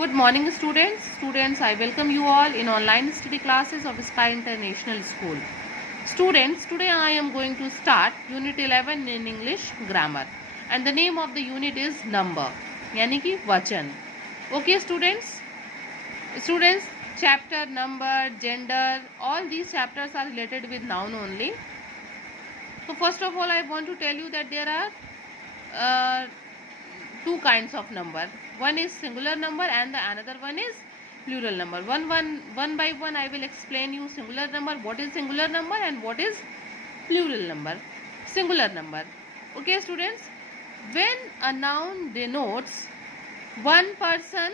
Good morning students. I welcome you all in online study classes of Sky International School. Students, today I am going to start Unit 11 in English Grammar and the name of the unit is number यानी कि वचन. Okay students, chapter number, gender, all these chapters are related with noun only. So first of all I want to tell you that there are two kinds of number. One is singular number and the another one is plural number. One by one I will explain you singular number, what is singular number and what is plural number. Singular number. Okay students, when a noun denotes one person,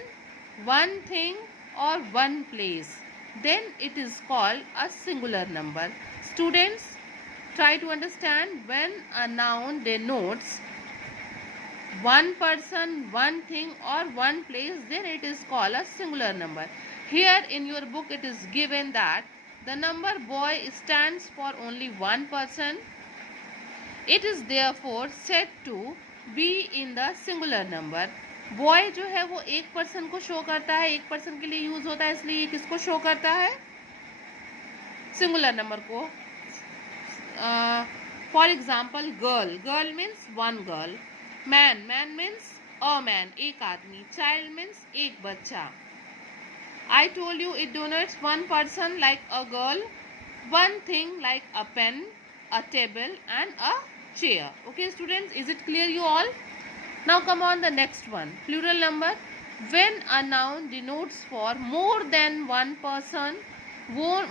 one thing or one place, then it is called a singular number. Students, try to understand, when a noun denotes one person, one thing or one place, then it is called a singular number. Here in your book it is given that the number boy stands for only one person. It is therefore said to be in the singular number. Boy जो है वो एक person को show करता है, एक person के लिए यूज होता है, इसलिए ये किसको शो करता है? सिंगुलर नंबर को. For example girl means one girl. Man means a man, एक आदमी. चाइल्ड मीन्स एक बच्चा. I told you it donates one person like a girl, one thing like a pen, a table and a chair. Okay students, is it clear you all? Now come on the next one, plural number. When a noun denotes for more than one person,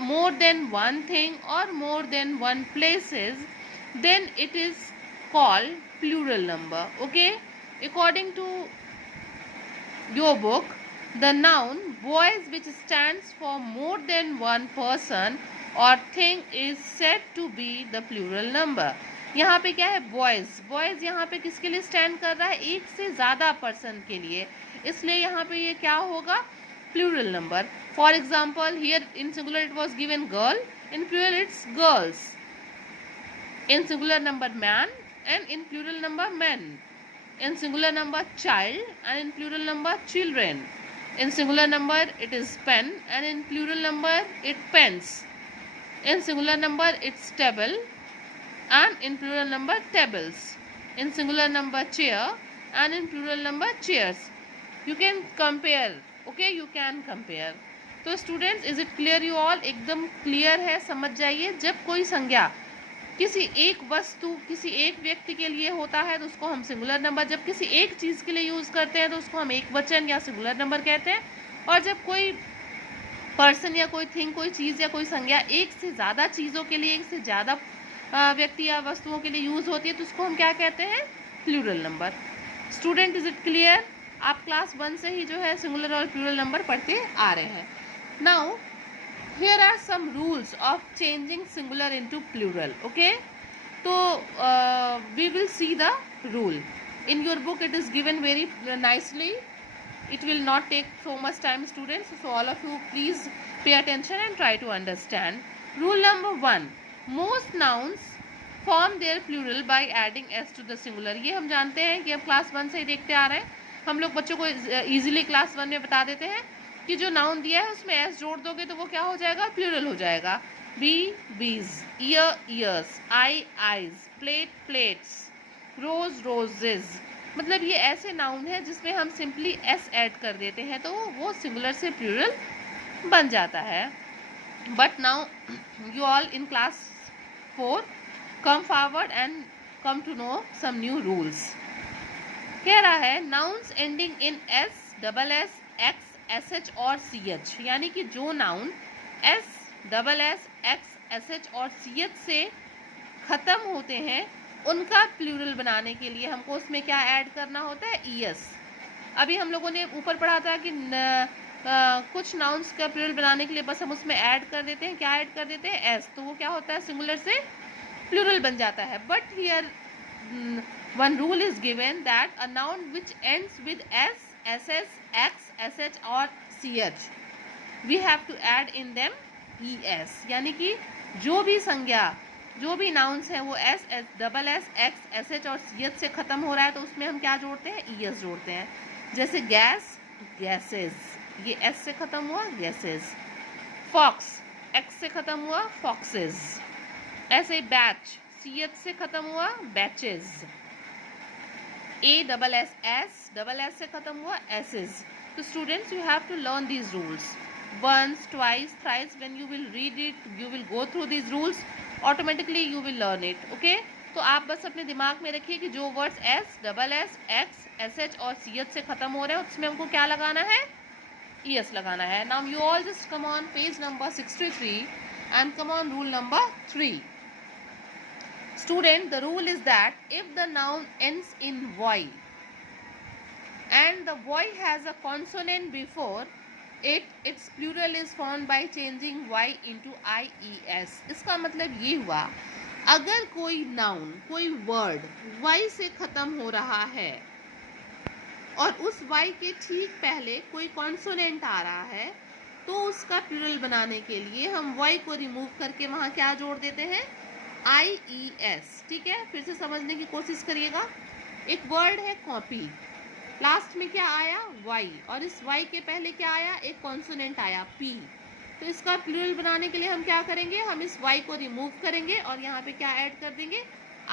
more than one thing or more than one places, then it is called plural number. Okay, according to your book, the noun boys which stands for more than one person or thing is said to be the plural number. यहाँ पे क्या है? Boys यहाँ पे किसके लिए stand कर रहा है? एक से ज्यादा पर्सन के लिए, इसलिए यहाँ पे ये क्या होगा? Plural number. For example, here in singular it was given girl, in plural it's girls. In singular number man and in plural number men. In singular number child and in plural number children. In singular number it is pen and in plural number it pens. In singular number it's table and in plural number tables. In singular number chair and in plural number chairs. You can compare. Okay, you can compare. तो students, is it clear you all? एकदम clear है, समझ जाइए. जब कोई संज्ञा किसी एक वस्तु, किसी एक व्यक्ति के लिए होता है तो उसको हम सिंगुलर नंबर, जब किसी एक चीज़ के लिए यूज़ करते हैं तो उसको हम एक वचन या सिंगुलर नंबर कहते हैं, और जब कोई पर्सन या कोई थिंग, कोई चीज़ या कोई संज्ञा एक से ज़्यादा चीज़ों के लिए, एक से ज़्यादा व्यक्ति या वस्तुओं के लिए यूज़ होती है तो उसको हम क्या कहते हैं? Plural number. Student, is it clear? आप क्लास 1 से ही जो है सिंगुलर और प्लूरल नंबर पढ़ते आ रहे हैं. Now here are some rules of changing singular into plural. Okay, तो we will see the rule in your book. It is given very nicely. It will not take so much time students, so all of you please pay attention and try to understand. Rule number 1, most nouns form their plural by adding s to the singular. ये हम जानते हैं कि अब class 1 से ही देखते आ रहे हैं. हम लोग बच्चों को इजीली क्लास 1 में बता देते हैं कि जो नाउन दिया है उसमें एस जोड़ दोगे तो वो क्या हो जाएगा? प्लूरल हो जाएगा. Bee bees, ear ears, eye eyes, plate plates, rose roses. मतलब ये ऐसे नाउन है जिसमें हम सिंपली एस ऐड कर देते हैं तो वो सिंगुलर से प्लूरल बन जाता है. But now you all in class 4 come forward and come to know some new rules. कह रहा है nouns ending in S, double S, X, S H और सी एच, यानी कि जो noun S, double S, X, S H और C H से ख़त्म होते हैं उनका प्लूरल बनाने के लिए हमको उसमें क्या ऐड करना होता है? E S. अभी हम लोगों ने ऊपर पढ़ा था कि कुछ नाउन्स का प्लूरल बनाने के लिए बस हम उसमें ऐड कर देते हैं. क्या ऐड कर देते हैं? एस. तो वो क्या होता है? सिंगुलर से प्लूरल बन जाता है. But here one rule is given that a noun which ends with s, ss, x, sh or ch, we have to add in them es. यानी कि जो भी संज्ञा, जो भी नाउन्स हैं वो S, double S, X, S H और सी एच से ख़त्म हो रहा है तो उसमें हम क्या जोड़ते हैं? ई एस जोड़ते हैं. जैसे गैस, गैसेस, ये एस से खत्म हुआ गैसेस। फॉक्स, एक्स से खत्म हुआ फॉक्सेस। ऐसे बैच, सी एच से खत्म हुआ batches. A double S, S double S से खत्म हुआ एसेस। तो students you have to learn these rules once, twice, thrice. When you will read it, you will go through these rules, automatically you will learn it. Okay? तो आप बस अपने दिमाग में रखिए कि जो words S, double S, X, S H और सी एच से खत्म हो रहे हैं उसमें हमको क्या लगाना है, ई एस लगाना है. Now you all just come on page number 63 and come on rule number 3. Student, the rule is that if the noun ends in y and the y has a consonant before its plural is formed by changing y into ies. इसका मतलब ये हुआ, अगर कोई noun, कोई word y से खत्म हो रहा है और उस y के ठीक पहले कोई कॉन्सोनेंट आ रहा है, तो उसका प्लूरल बनाने के लिए हम y को रिमूव करके वहां क्या जोड़ देते हैं, ies. ठीक है, फिर से समझने की कोशिश करिएगा. एक वर्ड है कॉपी, लास्ट में क्या आया y, और इस y के पहले क्या आया, एक कॉन्सोनेंट आया p. तो इसका प्लूरल बनाने के लिए हम क्या करेंगे, हम इस y को रिमूव करेंगे और यहाँ पे क्या ऐड कर देंगे,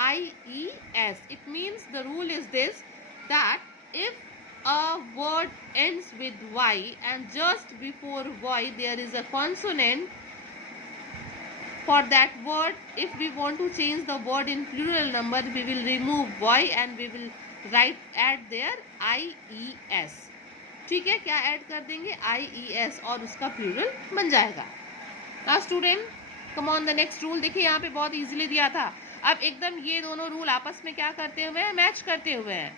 ies. It means the rule is this that if a word ends with y and just before y there is a consonant for that word, if we want to change the word in plural number, we will remove y and we will add there ies. ठीक है, क्या add कर देंगे, ies, और उसका plural बन जाएगा. Now student, come on the next rule. देखिए यहाँ पे बहुत इजीली दिया था. अब एकदम ये दोनों रूल आपस में क्या करते हुए हैं, मैच करते हुए हैं.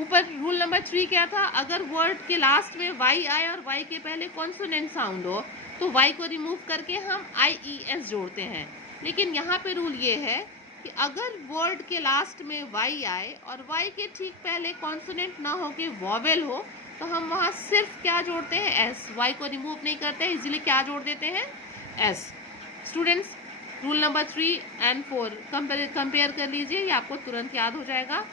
ऊपर रूल नंबर 3 क्या था, अगर वर्ड के लास्ट में y आए और y के पहले कॉन्सोनेंट साउंड हो तो y को रिमूव करके हम ies जोड़ते हैं. लेकिन यहाँ पे रूल ये है कि अगर वर्ड के लास्ट में y आए और y के ठीक पहले कॉन्सोनेंट ना हो के वॉवेल हो, तो हम वहाँ सिर्फ क्या जोड़ते हैं, s. y को रिमूव नहीं करते, इजीली क्या जोड़ देते हैं, s. Students, rule number 3 and 4 compare कर लीजिए, ये आपको तुरंत याद हो जाएगा.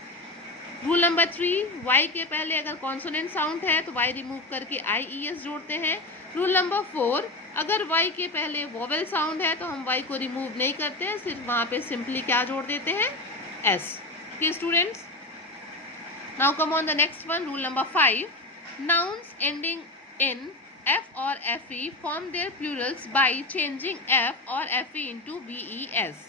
रूल नंबर 3, y के पहले अगर कॉन्सोनेंट साउंड है तो y रिमूव करके ies जोड़ते हैं. रूल नंबर 4, अगर y के पहले वोवेल साउंड है तो हम y को रिमूव नहीं करते हैं, सिर्फ वहां पे सिंपली क्या जोड़ देते हैं, s. Okay students, now come on the next one. Rule number 5, nouns ending in f or fe form their plurals by changing f or fe into ves.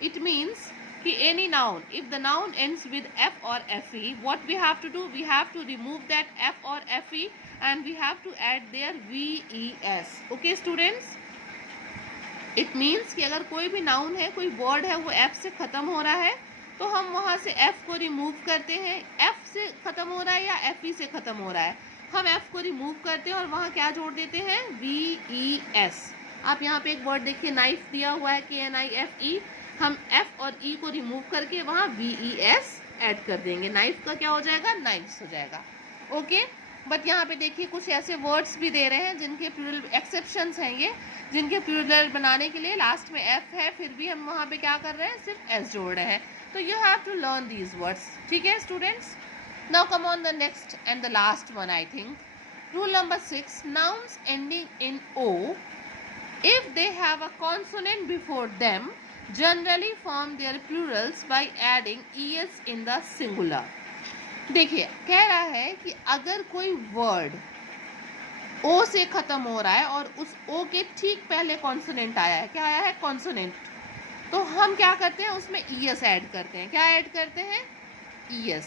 It means कि any noun, if the noun ends with f or fe, what we have to do, we have to remove that f or fe and we have to add their ves. Okay students, it means कि अगर कोई भी noun है, कोई word है, वो f से खत्म हो रहा है तो हम वहां से f को रिमूव करते हैं. f से खत्म हो रहा है या fe से खत्म हो रहा है, हम f को रिमूव करते हैं और वहां क्या जोड़ देते हैं, ves. आप यहाँ पे एक वर्ड देखिए, नाइफ दिया हुआ है, KNIFE. हम f और e को रिमूव करके वहाँ ves ऐड कर देंगे. नाइफ का क्या हो जाएगा, नाइफ्स हो जाएगा. ओके, बट यहाँ पे देखिए कुछ ऐसे वर्ड्स भी दे रहे हैं जिनके प्लूरल एक्सेप्शंस हैं, ये जिनके प्लूरल बनाने के लिए लास्ट में f है, फिर भी हम वहाँ पे क्या कर रहे हैं, सिर्फ s जोड़ रहे हैं. तो you have to learn these words. ठीक है students, now come on the next and the last one. I think rule number 6, nouns ending in o, if they have a consonant before them, generally form their plurals by adding es in the singular. देखिए कह रहा है कि अगर कोई word ओ से खत्म हो रहा है और उस ओ के ठीक पहले कॉन्सोनेंट आया है, क्या आया है, कॉन्सोनेंट, तो हम क्या करते हैं, उसमें es ऐड करते हैं. क्या ऐड करते हैं, es.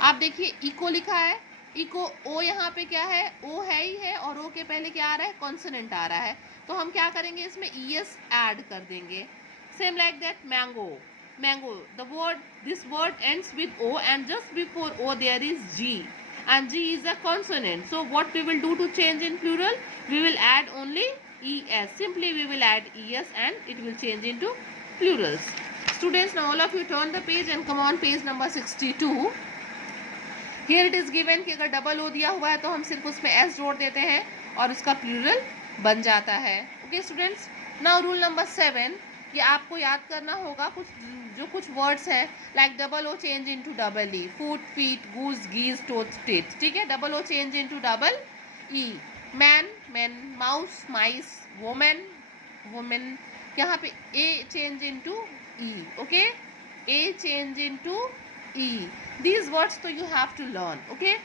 आप देखिए इको लिखा है, इको ओ यहाँ पे क्या है, ओ है ही है और ओ के पहले क्या आ रहा है, कॉन्सोनेंट आ रहा है, तो हम क्या करेंगे, इसमें es ऐड कर देंगे. Same like that mango, mango, this word ends with o and just before o there is g and g is a consonant. So what we will do to change in plural, we will add only es. Simply we will add es and it will change into plurals. Students, now all of you turn the page and come on page number 62. Here it is given कि अगर double o दिया हुआ है तो हम सिर्फ उसमें s जोड़ देते हैं और उसका प्लूरल बन जाता है. Okay students, now rule number 7, ये आपको याद करना होगा. कुछ जो कुछ वर्ड्स हैं लाइक डबल ओ change into double e, foot, feet, goose, geese, tooth, teeth, ठीक है, डबल ओ change into double e, man, men, mouse, mice, woman, women, यहाँ पे a change into e, okay, a change into e, these words so you have to learn, okay.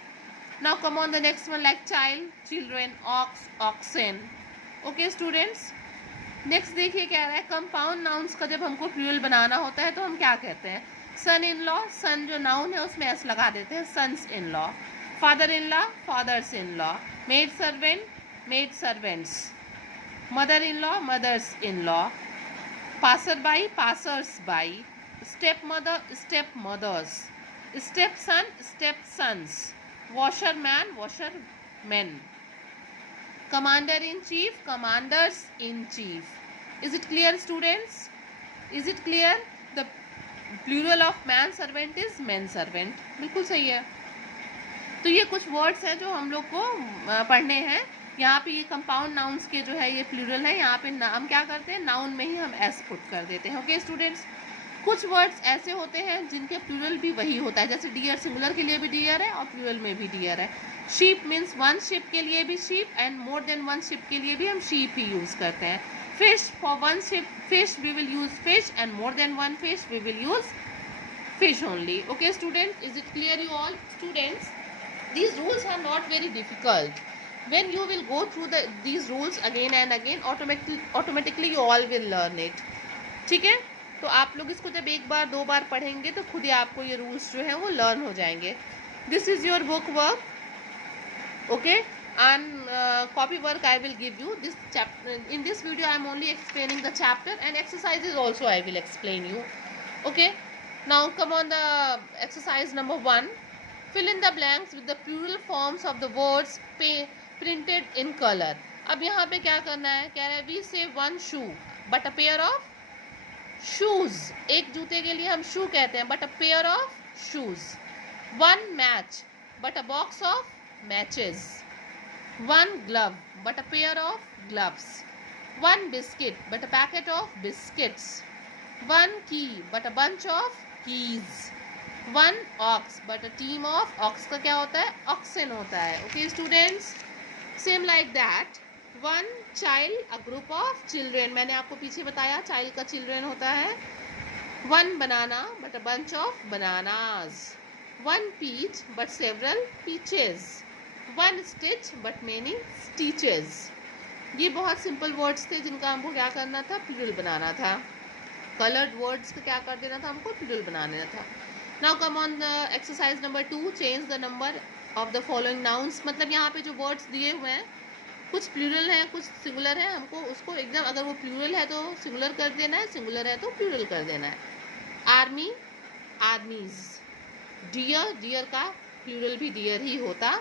Now come on the next one like child, children, ox, oxen, okay students. Next देखिए क्या रहा है, compound nouns का जब हमको plural बनाना होता है तो हम क्या कहते हैं, सन इन लॉ, सन जो नाउन है उसमें एस लगा देते हैं, sons in law, father in law, fathers in law, maid servant, maid servants, mother in law, mothers in law, passer by, passers by, step mother, step mothers, step son, step sons, washer man, washer man, commander in chief, commanders in chief. Is it clear students? Is it clear? The plural of man servant is men servant. बिल्कुल सही है. तो ये कुछ words हैं जो हम लोग को पढ़ने हैं. यहाँ पे ये कंपाउंड नाउन्स के जो है ये प्लूरल है. यहाँ पे हम क्या करते हैं, नाउन में ही हम एस पुट कर देते हैं. ओके स्टूडेंट्स, कुछ वर्ड्स ऐसे होते हैं जिनके प्लूरल भी वही होता है, जैसे डियर सिंगुलर के लिए भी डियर है और प्लूरल में भी डियर है. शीप मीन्स वन शिप के लिए भी sheep and more than one ship के लिए भी हम शीप ही यूज करते हैं. Fish, for one ship fish we will use fish and more than one fish we will use fish only. Okay students, is it clear you all? Students, these rules are not very difficult. When you will go through these rules again and again, automatically you all will learn it. ठीक है, तो आप लोग इसको जब एक बार दो बार पढ़ेंगे तो खुद ही आपको ये रूल्स जो है वो लर्न हो जाएंगे. This is your book work, okay, and copy work I will give you. This chapter, in this video I am only explaining the chapter, and exercises also I will explain you. Okay, now come on the exercise number 1. Fill in the blanks with the plural forms of the words printed in color. अब यहाँ पे क्या करना है, कह रहा है we say one shoe but a pair of shoes. एक जूते के लिए हम shoe कहते हैं, but a pair of shoes. One match but a box of matches. One glove but a pair of gloves. One biscuit but a packet of biscuits. One key but a bunch of keys. One ox but a team of ox का क्या होता है, oxen होता है. Okay students, same like that. One child, a group of children. मैंने आपको पीछे बताया child का children होता है. One banana but a bunch of bananas. One peach but several peaches. One stitch but many stitches. ये बहुत सिंपल वर्ड्स थे जिनका हमको क्या करना था, प्लूरल बनाना था. कलर्ड वर्ड्स का क्या कर देना था, हमको प्लूरल बनाना था. Now come on the exercise number 2. Change the number of the following nouns. मतलब यहाँ पे जो वर्ड्स दिए हुए हैं कुछ प्लूरल हैं कुछ सिंगुलर है, हमको उसको एकदम, अगर वो प्लूरल है तो सिंगुलर कर देना है, सिंगुलर है तो प्लूरल कर देना है. Army, armies. डियर, डियर का प्लूरल भी डियर ही होता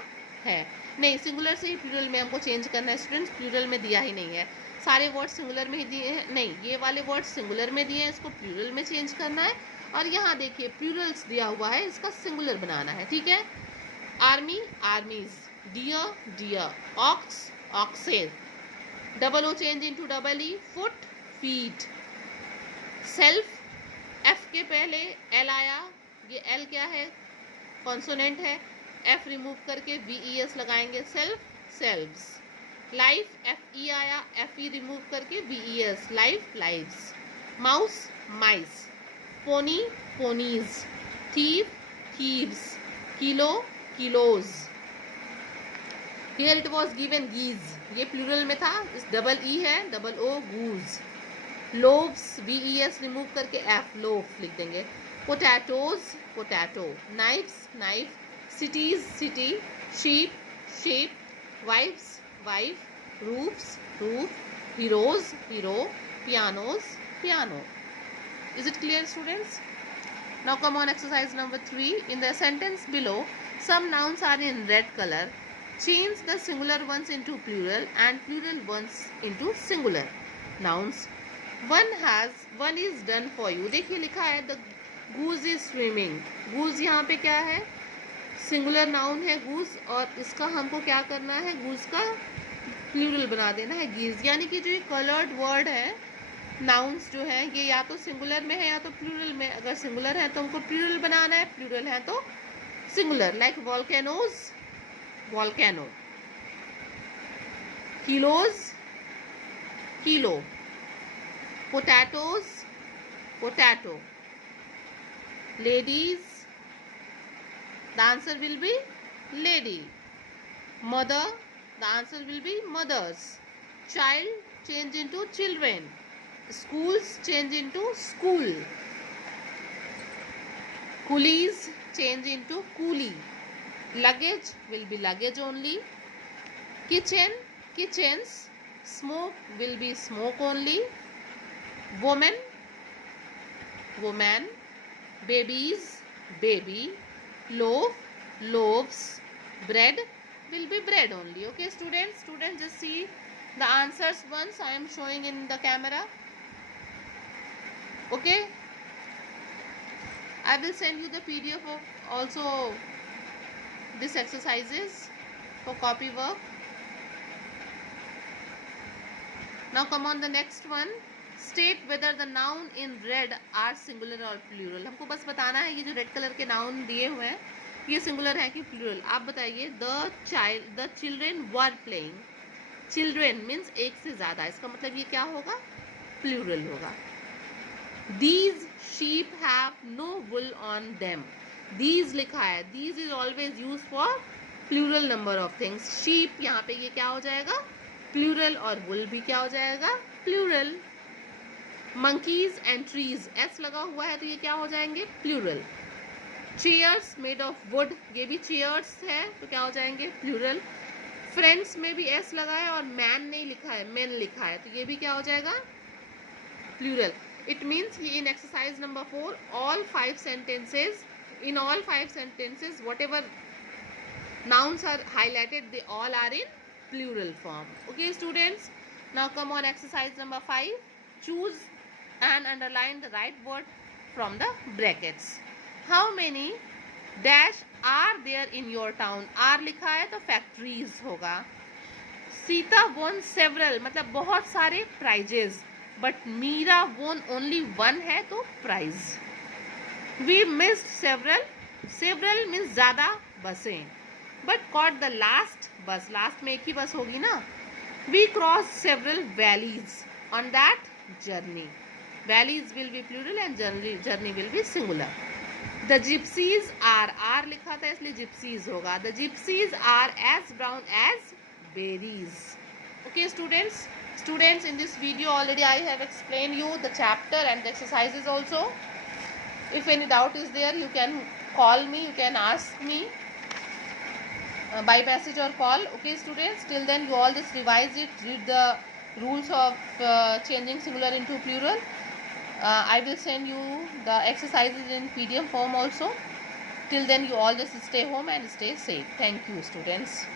है. नहीं, सिंगुलर से ही प्लूरल में हमको चेंज करना है स्टूडेंट्स, प्लूरल में दिया ही नहीं है. सारे वर्ड्स सिंगुलर में ही दिए हैं, नहीं ये वाले वर्ड्स सिंगुलर में दिए हैं, इसको प्लूरल में चेंज करना है. और यहाँ देखिए प्लूरल्स दिया हुआ है, इसका सिंगुलर बनाना है. ठीक है, army, armies. Deer, deer. Ox, oxes. Double ओ change into double E. Foot, feet. Self, F के पहले एल आया, ये एल क्या है, कॉन्सोनेंट है. एफ रिमूव करके VES लगाएंगे, सेल्फ, सेल्व्स. लाइफ, FE आया, FE रिमूव करके VES, life, lives. Mouse, mice. Pony, ponies. Thief, thieves. Kilo, kilos. Here it was given geese, ये प्लूरल में था, इस डबल ई है, double o, goose. Loaves, VES remove करके F, loaf लिख देंगे. Potatoes, potato. Knifes, knife. Cities, city. Sheep, sheep. Wives, wife. Roofs, roof. Heroes, hero. Pianos, piano. Is it clear students? Now come on exercise number 3. In the sentence below, some nouns are in red color. Change the singular ones into plural and plural ones into singular nouns. One is done for you. देखिए लिखा है the goose is swimming. Goose यहाँ पे क्या है, singular noun है goose, और इसका हमको क्या करना है, गूस का प्लूरल बना देना है गीज. यानी कि जो ये कलर्ड वर्ड है नाउन्स जो हैं ये या तो सिंगुलर में है या तो प्लूरल में. अगर सिंगुलर है तो हमको प्लूरल बनाना है, प्लूरल है तो singular. Like volcanoes, volcano. Kilos, kilo. Potatoes, potato. Ladies, the answer will be lady. Mother, the answer will be mothers. Child, change into children. Schools, change into school. Coolies, change into coolie. Luggage will be luggage only. Kitchen, kitchens. Smoke will be smoke only. Woman, woman. Babies, baby. Loaf, loaves. Bread will be bread only. Okay, students, just see the answers once I am showing in the camera. Okay, I will send you the PDF of also this exercises for copy work. Now come on the next one. State whether the noun in red are singular or plural. हमको बस बताना है ये जो red colour के noun दिए हुए हैं ये सिंगुलर है कि प्लूरल. आप बताइए. The children were playing. Children means एक से ज्यादा, इसका मतलब ये क्या होगा? प्लूरल होगा. These sheep have no wool on them. These लिखा है, these is always use for plural number of things. Sheep यहाँ पे ये क्या हो जाएगा? प्लूरल. और वुल भी क्या हो जाएगा? Plural. Monkeys and trees, S लगा हुआ है तो ये क्या हो जाएंगे? Plural. Chairs made of wood, ये भी चेयर्स है तो क्या हो जाएंगे? प्लूरल. फ्रेंड्स में भी एस लगा है और मैन नहीं लिखा है, मेन लिखा है तो ये भी क्या हो जाएगा? Plural. It means in exercise number 4 all 5 sentences, in all 5 sentences whatever nouns are highlighted they all are in plural form. Okay students, now come on exercise number 5. Choose and underline the right word from the brackets. How many dash are there in your town? R लिखा है तो factories होगा. Sita won several मतलब बहुत सारे prizes, but Meera won only one है तो prize. We missed several, several means ज़्यादा बसें, but caught the last bus. last में एक ही बस होगी ना. We crossed several valleys on that journey. Valleys will be plural and journey will be singular. The gypsies are, R लिखा था इसलिए gypsies होगा. The gypsies are as brown as berries. Okay students, in this video already I have explained you the chapter and the exercises also. If any doubt is there you can call me, you can ask me by message or call. Okay students, till then you all just revise it, read the rules of changing singular into plural. I will send you the exercises in PDF form also. Till then you all just stay home and stay safe. Thank you students.